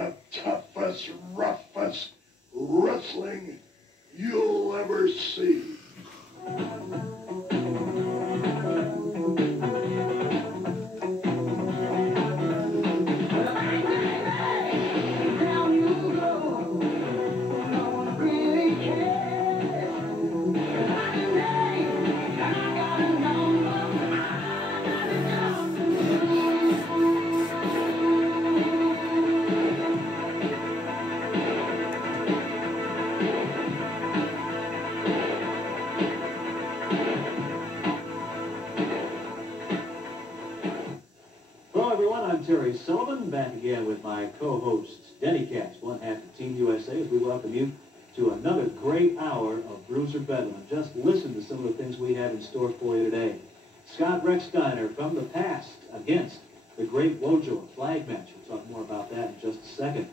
The toughest, roughest wrestling you'll ever see. Terry Sullivan, back again with my co-host Denny Katz, one half of Team USA, as we welcome you to another great hour of Bruiser Bedlam. Just listen to some of the things we have in store for you today. Scott Rechsteiner from the past against the great Wojo, a flag match. We'll talk more about that in just a second.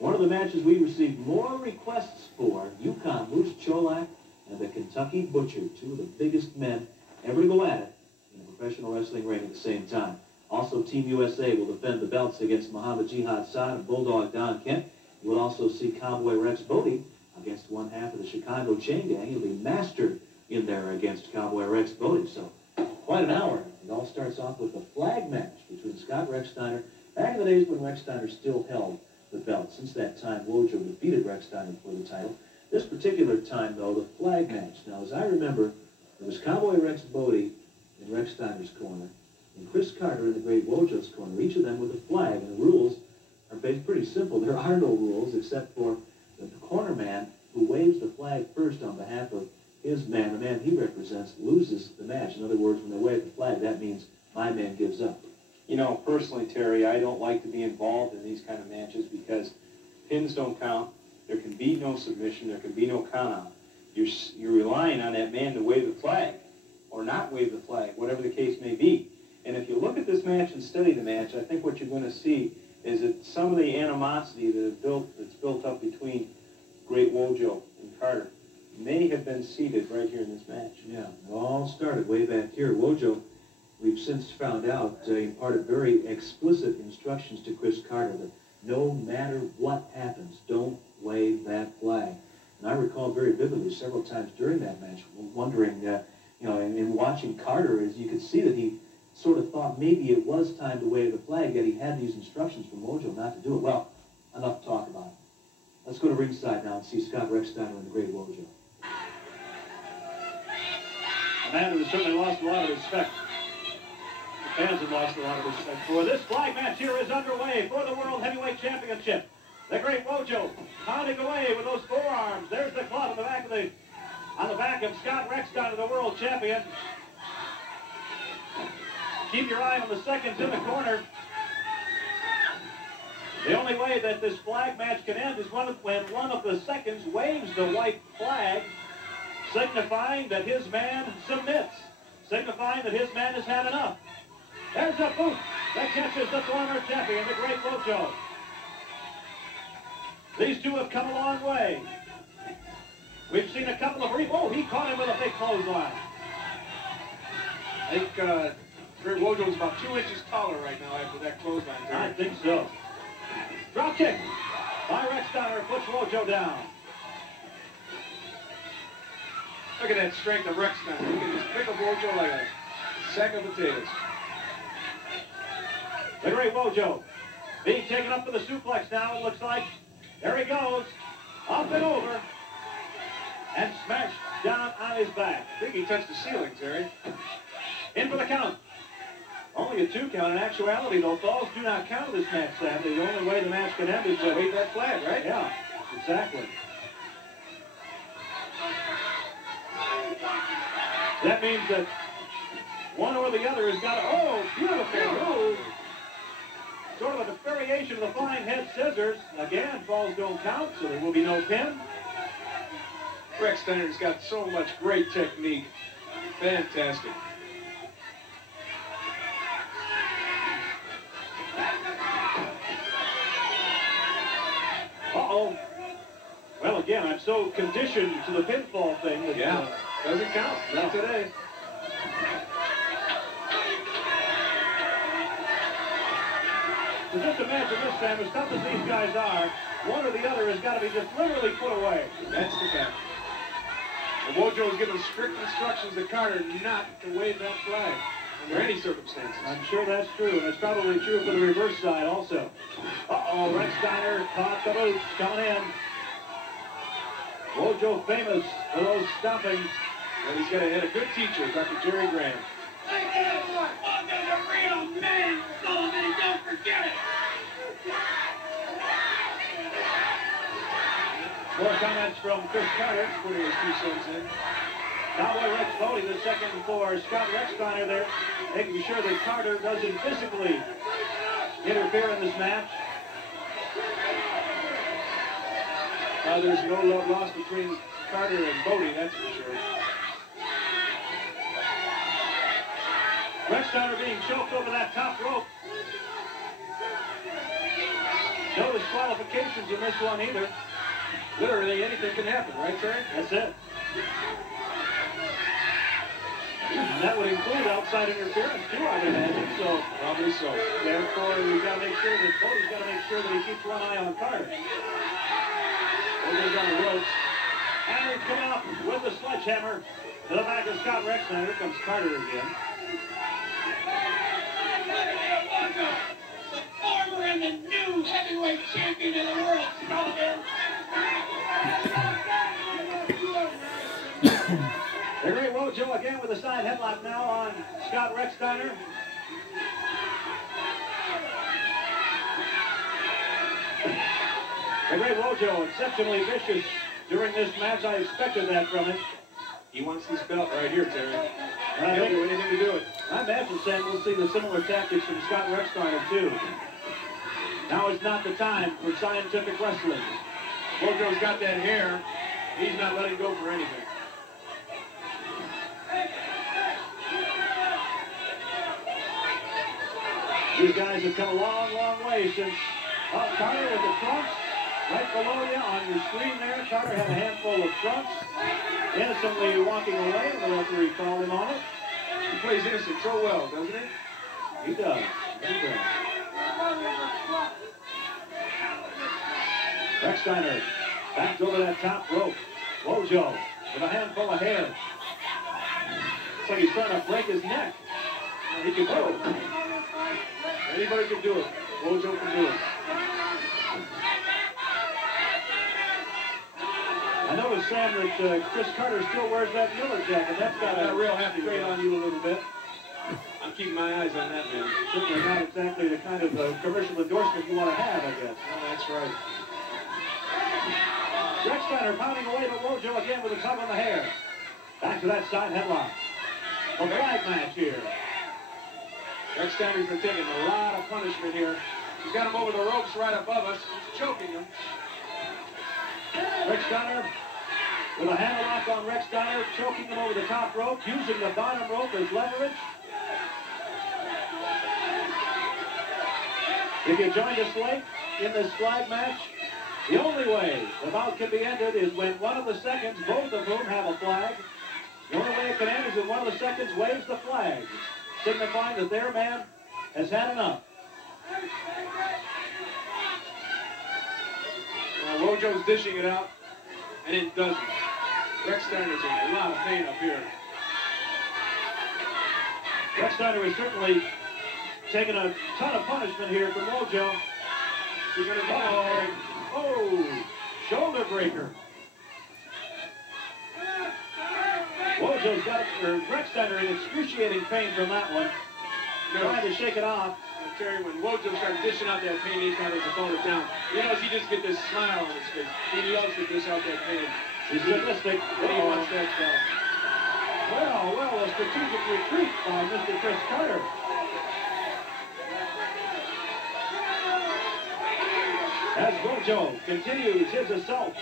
One of the matches we received more requests for, Yukon Moose Cholak and the Kentucky Butcher, two of the biggest men ever to go at it in a professional wrestling ring at the same time. Also, Team USA will defend the belts against Muhammad Jihad Saad and Bulldog Don Kent. You will also see Cowboy Rex Bodie against one half of the Chicago Chain Gang. He'll be mastered in there against Cowboy Rex Bodie. So, quite an hour. It all starts off with the flag match between Scott Rechsteiner. Back in the days when Rechsteiner still held the belt. Since that time, Wojo defeated Rechsteiner for the title. This particular time, though, the flag match. Now, as I remember, there was Cowboy Rex Bodie in Rechsteiner's corner, and Chris Carter in the great Wojo's corner, each of them with a flag. And the rules are pretty simple. There are no rules except for the corner man who waves the flag first on behalf of his man. The man he represents loses the match. In other words, when they wave the flag, that means my man gives up. You know, personally, Terry, I don't like to be involved in these kind of matches because pins don't count. There can be no submission. There can be no count out. You're relying on that man to wave the flag or not wave the flag, whatever the case may be. And if you look at this match and study the match, I think what you're going to see is that some of the animosity that's built up between great Wojo and Carter may have been seated right here in this match. Yeah, it all started way back here. Wojo, we've since found out, imparted very explicit instructions to Chris Carter that no matter what happens, don't wave that flag. And I recall very vividly several times during that match wondering, you know, and watching Carter, as you could see that he sort of thought maybe it was time to wave the flag, yet he had these instructions from Wojo not to do it. Well, enough to talk about it. Let's go to ringside now and see Scott Rechsteiner and the great Wojo. A man who has certainly lost a lot of respect. The fans have lost a lot of respect for. This flag match here is underway for the World Heavyweight Championship. The great Wojo pounding away with those forearms. There's the club on the back of Scott Rechsteiner, the world champion. Keep your eye on the seconds in the corner. The only way that this flag match can end is when one of the seconds waves the white flag, signifying that his man submits, signifying that his man has had enough. There's a boot that catches the former champion, the great Wojo. These two have come a long way. We've seen a couple of... Oh, he caught him with a big clothesline. I think great Wojo's about 2 inches taller right now after that clothesline. I think so. Drop kick by Rechsteiner puts Wojo down. Look at that strength of Rechsteiner. He can just pick up Wojo like a sack of potatoes. The great Wojo being taken up for the suplex now, it looks like. There he goes. Up and over. And smashed down on his back. I think he touched the ceiling, Terry. In for the count. Only a 2 count. In actuality, though, falls do not count this match, sadly. The only way the match can end is to wave that flag, right? Yeah, exactly. That means that one or the other has got to... Oh, beautiful move. Sort of a variation of the flying head scissors. Again, falls don't count, so there will be no pin. Rechsteiner's got so much great technique. Fantastic. Uh-oh. Well, again, I'm so conditioned to the pinfall thing that doesn't count. Not today. So just imagine this, Sam, as tough as these guys are, one or the other has got to be just literally put away. That's the fact. And Wojo is given strict instructions to Carter not to wave that flag under any circumstances. I'm sure that's true, and it's probably true for the reverse side also. Uh-oh, Rechsteiner caught the boots coming in. Wojo famous for those stomping. And he's got to have a good teacher, Dr. Jerry Graham. Wojo's a real man, Sullivan, don't forget it. More comments from Chris Carter. Putting his 2 cents in. Cowboy Rex Bodie, the second for Scott Rechsteiner there, making sure that Carter doesn't physically interfere in this match. There's no love lost between Carter and Bodie, that's for sure. Rechsteiner being choked over that top rope. No disqualifications in this one either. Literally anything can happen, right, Terry? That's it. And that would include outside interference too, I would imagine. So Probably so. therefore, we've got to make sure that Bodie's got to make sure that he keeps one eye on Carter. Bodie's on the ropes. And he's coming up with the sledgehammer to the back of Scott Rechsteiner. Here comes Carter again. Wojo, the former and the new heavyweight champion of the world, Sullivan. The great Wojo again with a side headlock now on Scott Rechsteiner. The great Wojo exceptionally vicious during this match. I expected that from him. He wants this belt right here, Terry. And I He'll think do anything to do it. I imagine, Sam, we'll see the similar tactics from Scott Rechsteiner, too. Now is not the time for scientific wrestling. Wojo's got that hair. He's not letting go for anything. These guys have come a long, long way since Carter with the trunks. Right below you on your screen there, Carter had a handful of trunks. Innocently walking away, and the referee called him on it. He plays innocent so well, doesn't he? He does. He does. Rechsteiner backed over that top rope. Wojo with a handful of hair. It's like he's trying to break his neck. He can do it. Anybody can do it. Wojo can do it. I noticed, Sam, that Chris Carter still wears that Miller jacket. That's got I'm a not real happy grate with on you a little bit. I'm keeping my eyes on that man. Certainly not exactly the kind of commercial endorsement you want to have, I guess. Oh, that's right. Rechsteiner pounding away to Wojo again with a tug on the hair. Back to that side headlock. A flag match here. Rechsteiner's been taking a lot of punishment here. He's got him over the ropes right above us. He's choking him. Rechsteiner with a handle lock on Rechsteiner, choking him over the top rope, using the bottom rope as leverage. If you joined us late in this flag match, the only way the bout can be ended is when one of the seconds, both of whom have a flag. The only way it can end is when one of the seconds waves the flag, signifying that their man has had enough. Wojo's dishing it out, and it doesn't. Rechsteiner's in a lot of pain up here. Rechsteiner is certainly taking a ton of punishment here from Wojo. He's going to go. Oh, shoulder breaker. Wojo's got Rechsteiner in excruciating pain from that one. Trying to shake it off. I'll tell you, when Wojo started dishing out that pain, he's got to tone it down. You notice he just get this smile on his face. He loves to dish out that pain. He's sadistic. Then he wants that stuff. Well, a strategic retreat by Mr. Chris Carter. As Wojo continues his assault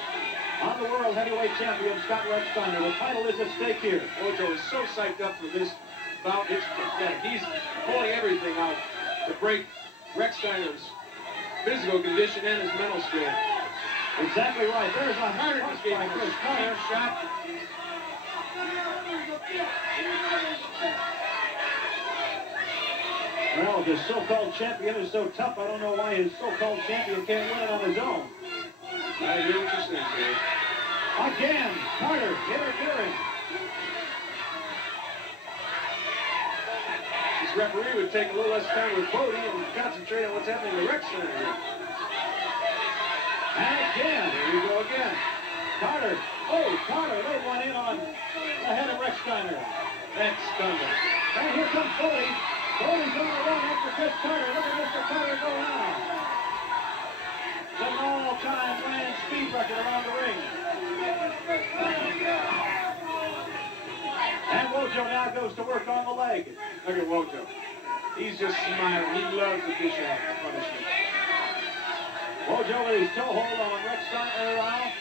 on the world heavyweight champion Scott Rechsteiner. The title is at stake here. Wojo is so psyched up for this bout, it's pathetic. He's pulling everything out to break Rechsteiner's physical condition and his mental skill. Exactly right. There's a Carter punch just gave by him Chris a Carter. shot. Well, the so-called champion is so tough, I don't know why his so-called champion can't win it on his own. I hear what you're saying, Terry. Again, Carter interfering. This referee would take a little less time with Bodie and concentrate on what's happening to Rechsteiner here. And again. There you go again. Carter. Oh, Carter laid one in on the head of Rechsteiner. That's stunned him. And here comes Bodie. Bodie's on the run after Chris Carter. Look at Mr. Carter go now. It's an all-time land speed record around the ring. And Wojo now goes to work on the leg. Look at Wojo. He's just smiling. He loves the dish out punishment. Wojo with his toe hold on Rechsteiner now.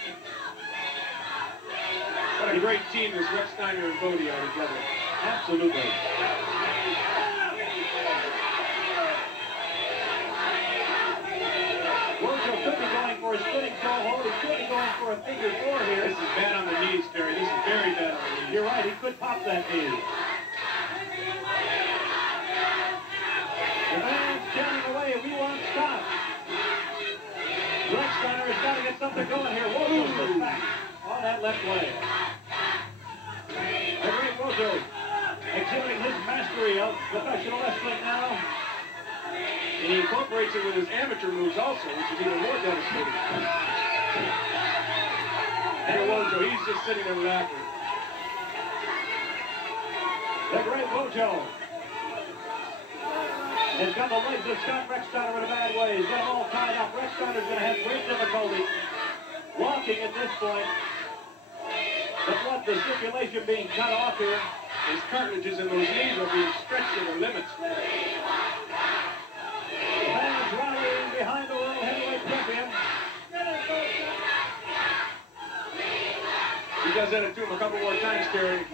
What a great team this Rechsteiner and Bodie are together. Absolutely. Wojo could be going for a spinning toe hold. He could be going for a figure four here. This is bad on the knees, Terry. This is very bad on the knees. You're right. He could pop that knee. The man's counting away. We want Scott. Rechsteiner has got to get something going here. Wojo is back on that left leg. The great Wojo exhibiting his mastery of professional wrestling now. And he incorporates it with his amateur moves also, which is even more devastating. And Wojo, he's just sitting there laughing. The great Wojo has got the legs of Scott Rechsteiner in a bad way. He's got them all tied up. Rechsteiner's going to have great difficulty walking at this point. The circulation being cut off here. His cartilages in those knees are being stretched to their limits. Fans rallying behind the world heavyweight champion. He does that to him a couple more times, Terry.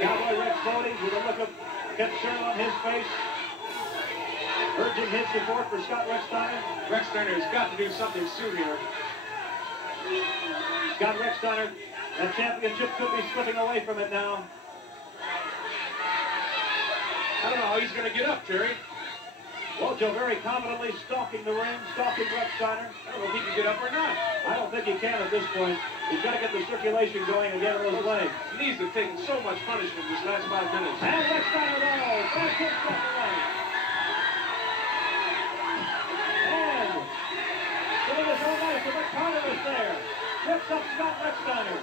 Cowboy Rex Bodie with a look of concern on his face, urging his support for Scott Rechsteiner. Rechsteiner has got to do something soon here. Scott Rechsteiner, that championship could be slipping away from it now. I don't know how he's going to get up, Terry. Wojo very confidently stalking the ring, stalking Rechsteiner. I don't know if he can get up or not. I don't think he can at this point. He's got to get the circulation going again in those legs. His knees have taken so much punishment these last 5 minutes. And Rechsteiner though, back his left leg. And doing his own life, but Carter is there. Trips up Scott Rechsteiner.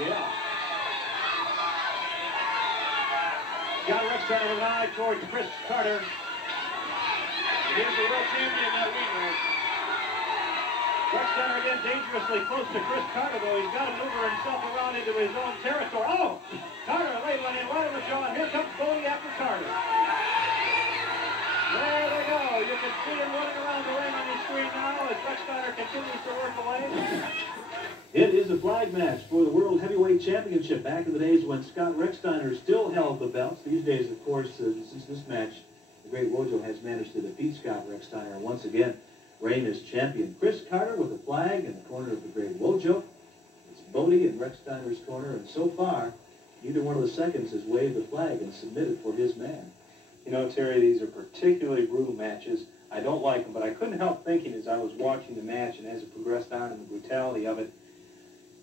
Yeah. Scott Rechsteiner with an eye towards Chris Carter. Here's the world champion that we know. Rechsteiner again dangerously close to Chris Carter, though. He's got to maneuver himself around into his own territory. Oh! Carter laid one in right on the jaw, and here comes Bodie after Carter. There they go. You can see him running around the ring on your screen now as Rechsteiner continues to work away. It is a flag match for the World Heavyweight Championship. Back in the days when Scott Rechsteiner still held the belts. These days, of course, since this match, the great Wojo has managed to defeat Scott Rechsteiner and once again reign as champion. Chris Carter with a flag in the corner of the great Wojo. It's Bodie in Rechsteiner's corner, and so far, neither one of the seconds has waved the flag and submitted for his man. You know, Terry, these are particularly brutal matches. I don't like them, but I couldn't help thinking as I was watching the match and as it progressed on in the brutality of it,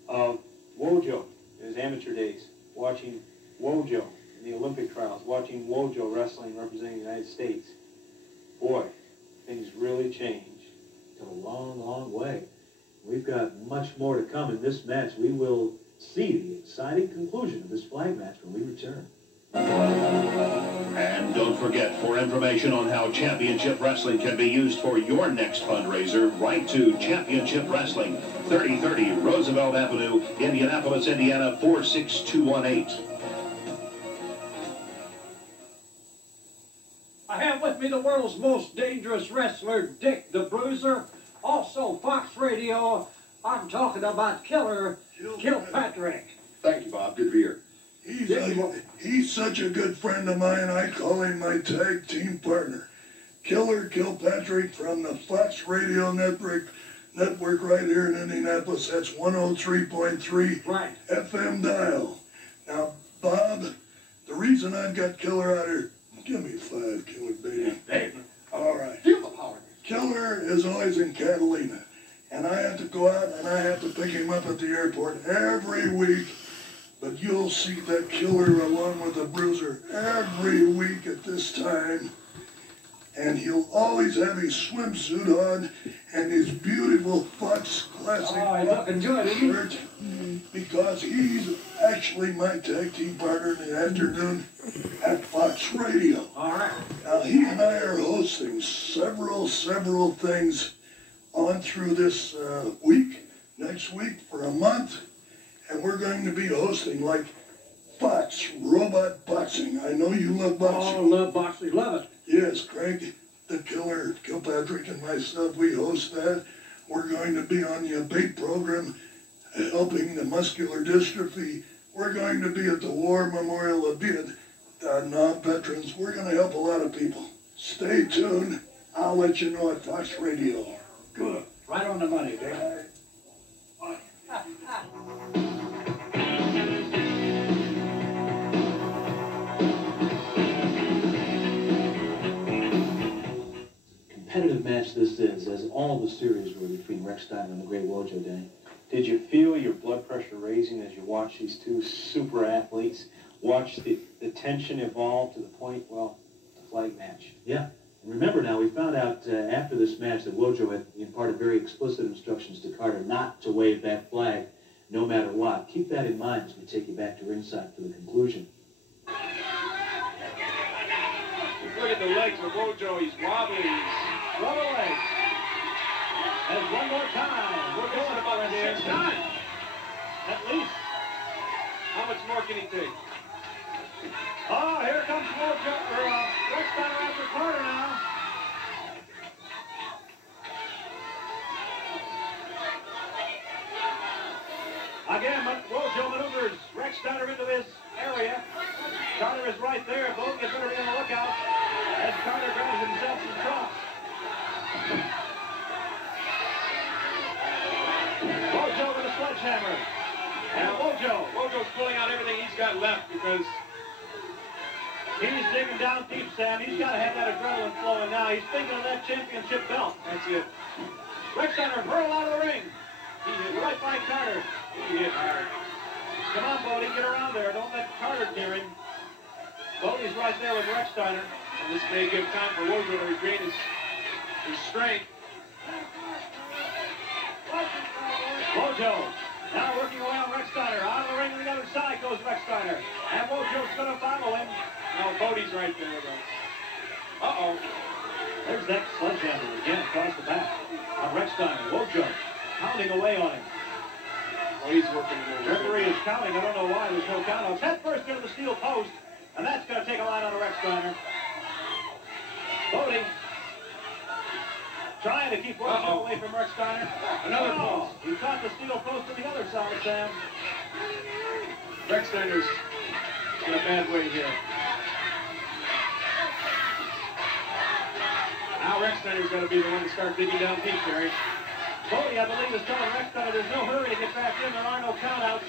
of Wojo in his amateur days, watching Wojo in the Olympic trials, watching Wojo wrestling representing the United States. Boy, things really change. A long, long way. We've got much more to come in this match. We will see the exciting conclusion of this flag match when we return. And don't forget, for information on how Championship Wrestling can be used for your next fundraiser, write to Championship Wrestling, 3030 Roosevelt Avenue, Indianapolis, Indiana, 46218. I have with me the world's most dangerous wrestler, Dick the Bruiser. Also, Fox Radio. I'm talking about Killer Kilpatrick. Thank you, Bob. Good to be here. He's such a good friend of mine, I call him my tag team partner. Killer Kilpatrick from the Fox Radio Network right here in Indianapolis. That's 103.3 Right. FM dial. Now, Bob, the reason I've got Killer out here, give me 5, Killer, baby. Hey, All right. feel the power. Killer is always in Catalina, and I have to go out and I have to pick him up at the airport every week. But you'll see that Killer along with the Bruiser every week at this time. And he'll always have his swimsuit on and his beautiful Fox Classic Oh, he's looking good, isn't he? shirt, because he's actually my tag team partner in the afternoon at Fox Radio. All right. Now, he and I are hosting several things on through this week, next week, for a month. And we're going to be hosting like Fox Robot Boxing. I know you love boxing. Oh, love boxing, love it. Yes, Craig, the Killer, Kilpatrick, and myself, we host that. We're going to be on the ABATE program helping the muscular dystrophy. We're going to be at the War Memorial of non-veterans. We're going to help a lot of people. Stay tuned. I'll let you know at Fox Radio. Good. Right on the money, Dave. Competitive match this is, as all the series were between Rechsteiner and the great Wojo, Danny. Did you feel your blood pressure raising as you watched these two super athletes, watch the tension evolve to the point, well, the flag match? Yeah. And remember now, we found out after this match that Wojo had imparted very explicit instructions to Carter not to wave that flag no matter what. Keep that in mind as we take you back to ringside for the conclusion. Look at the legs of Wojo. He's wobbly. He's Rubber legs. And one more time. We're going about 6 times. At least. How much more can he take? Oh, here comes Wojo. Rechsteiner after Carter now. Again, Wojo maneuvers Rechsteiner into this area. Carter is right there. Both get better be on the lookout as Carter grabs himself some drops. Wojo with a sledgehammer. And Wojo's pulling out everything he's got left because he's digging down deep, Sam. He's got to have that adrenaline flowing now. He's thinking of that championship belt. that's it. Rechsteiner hurled out of the ring. He hit right by Carter. He hit hard. Come on, Bodie, get around there. Don't let Carter near him. Bodie's right there with Rechsteiner. And this may give time for Wojo to regain his strength. Wojo now working away on Rechsteiner. Out of the ring on the other side goes Rechsteiner. And Wojo's going to follow him. No, Bodie's right there, though. Uh-oh. There's that sledgehammer again across the back on Rechsteiner. Wojo pounding away on him. Oh, he's working The referee is counting. I don't know why there's no count. Head first into the steel post. And that's going to take a lot out of Rechsteiner. Bodie trying to keep Wojo away from Rechsteiner. Another post. He caught the steel post on the other side, Sam. Rechsteiner's in a bad way here. Now Rechsteiner's got to be the one to start digging down deep, Terry. Bodie, I believe, is telling Rechsteiner there's no hurry to get back in. There are no countouts.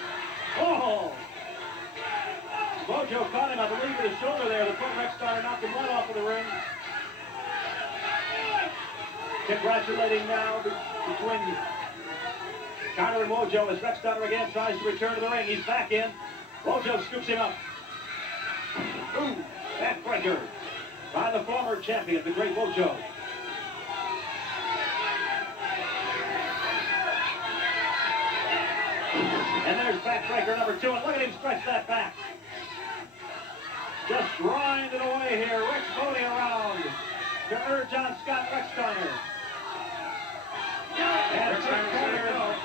Oh! Wojo caught him, I believe, with his shoulder there. The put Rechsteiner knocked him right off of the ring. Congratulating now between Carter and Wojo as Rechsteiner again tries to return to the ring. He's back in. Wojo scoops him up. Ooh, backbreaker by the former champion, the great Wojo. And there's backbreaker number 2, and look at him stretch that back. Just grinding away here. Rex Bodie around to urge on Scott Rechsteiner. And Rechsteiner.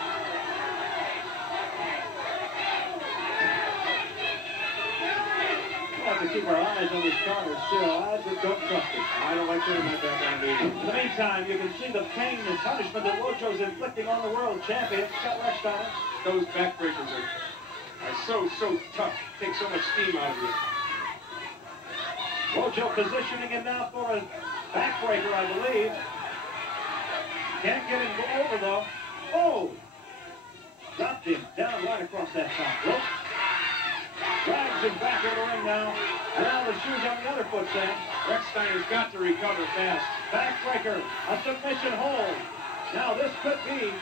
We'll have to keep our eyes on this Carter still. I just don't trust him. I don't like turning my back on him either. In the meantime, you can see the pain and punishment that Wojo's inflicting on the world champion, Scott Rechsteiner. Those backbreakers are so tough. Take so much steam out of you. Wojo positioning him now for a Backbreaker, I believe. Can't get him over, though. Oh! Dropped him down right across that top rope. Drags him back into the ring now. And now the shoes on the other foot, Sam. Rechsteiner's got to recover fast. Backbreaker, a submission hold. Now this could be.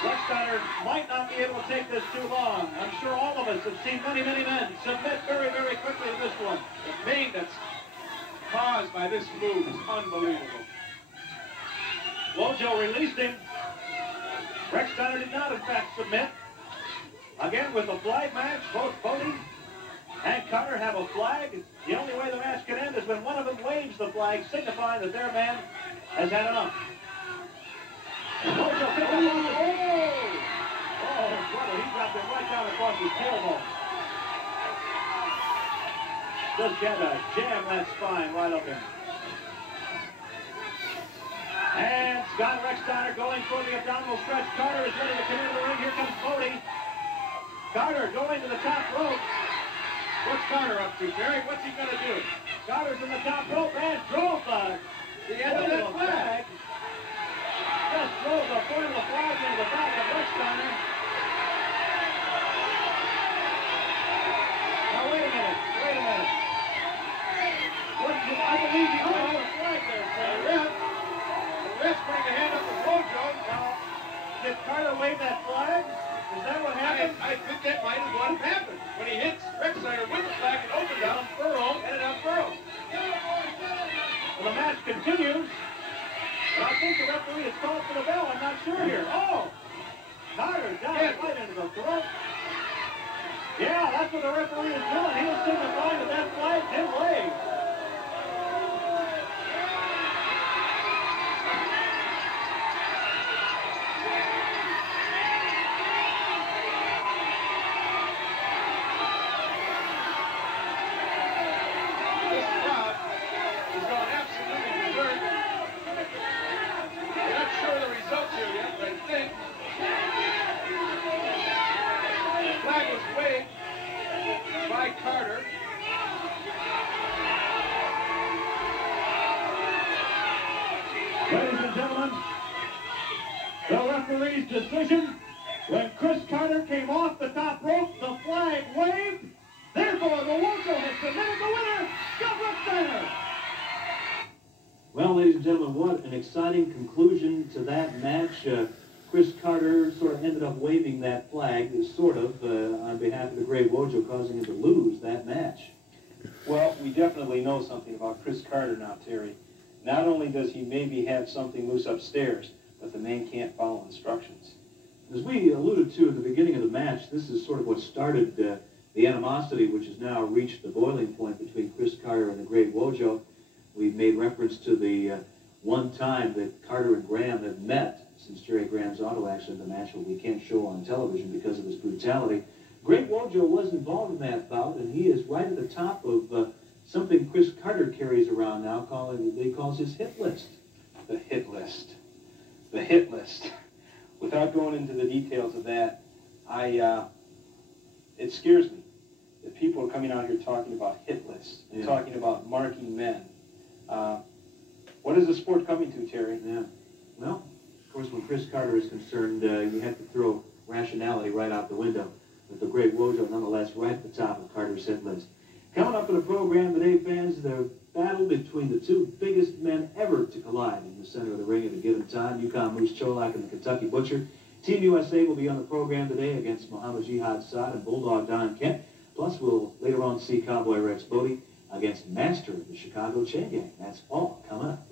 Rechsteiner might not be able to take this too long. I'm sure all of us have seen many, many men submit very, very quickly to this one. The pain that's caused by this move is unbelievable. Wojo released him. Rechsteiner did not, in fact, submit. Again, with a flag match, both Bodie and Cutter have a flag. The only way the match can end is when one of them waves the flag, signifying that their man has had enough. Wojo picked up on the... Oh, brother, he dropped him right down across his tailbone. Just got to jam that spine right up in. And Scott Rechsteiner going for the abdominal stretch. Carter is ready to come into the ring. Here comes Bodie. Carter going to the top rope. What's Carter up to, Terry? What's he going to do? Carter's in the top rope and drove the end of the flag. Just drove the point of the flag into the back of Rechsteiner. Now wait a minute. I believe he waved the flag there, Terry. The ref's going to hand up the Wojo. Now, did Carter wave that flag? Is that what happened? I think that might have what happened. When he hits Rechsteiner with the flag, it opened down furrow and it unfurrowed. Well, the match continues. But I think the referee has called for the bell. I'm not sure here. Oh! Carter down right into the throat. Yeah, that's what the referee is doing. He was signifying that that flag didn't wave. Carter. Ladies and gentlemen, the referee's decision, when Chris Carter came off the top rope, the flag waved. Therefore, the Wojo has submitted the winner, Scott Rechsteiner. Well, ladies and gentlemen, what an exciting conclusion to that match. Chris Carter sort of ended up waving that flag, on behalf of the great Wojo, causing him to lose that match. Well, we definitely know something about Chris Carter now, Terry. Not only does he maybe have something loose upstairs, but the man can't follow instructions. As we alluded to at the beginning of the match, this is sort of what started the animosity, which has now reached the boiling point between Chris Carter and the great Wojo. We've made reference to the one time that Carter and Graham have met since Jerry Graham's auto accident, the match that we can't show on television because of his brutality. Great Wojo was involved in that bout, and he is right at the top of something Chris Carter carries around now, he calls his hit list. The hit list. The hit list. Without going into the details of that, it scares me that people are coming out here talking about hit lists, and talking about marking men. What is the sport coming to, Terry? Yeah. Well, of course, when Chris Carter is concerned, you have to throw rationality right out the window. But the great Wojo, nonetheless, right at the top of Carter's hit list. Coming up in the program today, fans, the battle between the two biggest men ever to collide in the center of the ring at a given time, Yukon Moose Cholak and the Kentucky Butcher. Team USA will be on the program today against Muhammad Jihad Saad and Bulldog Don Kent. Plus, we'll later on see Cowboy Rex Bodie against Master of the Chicago Chain Gang. That's all coming up.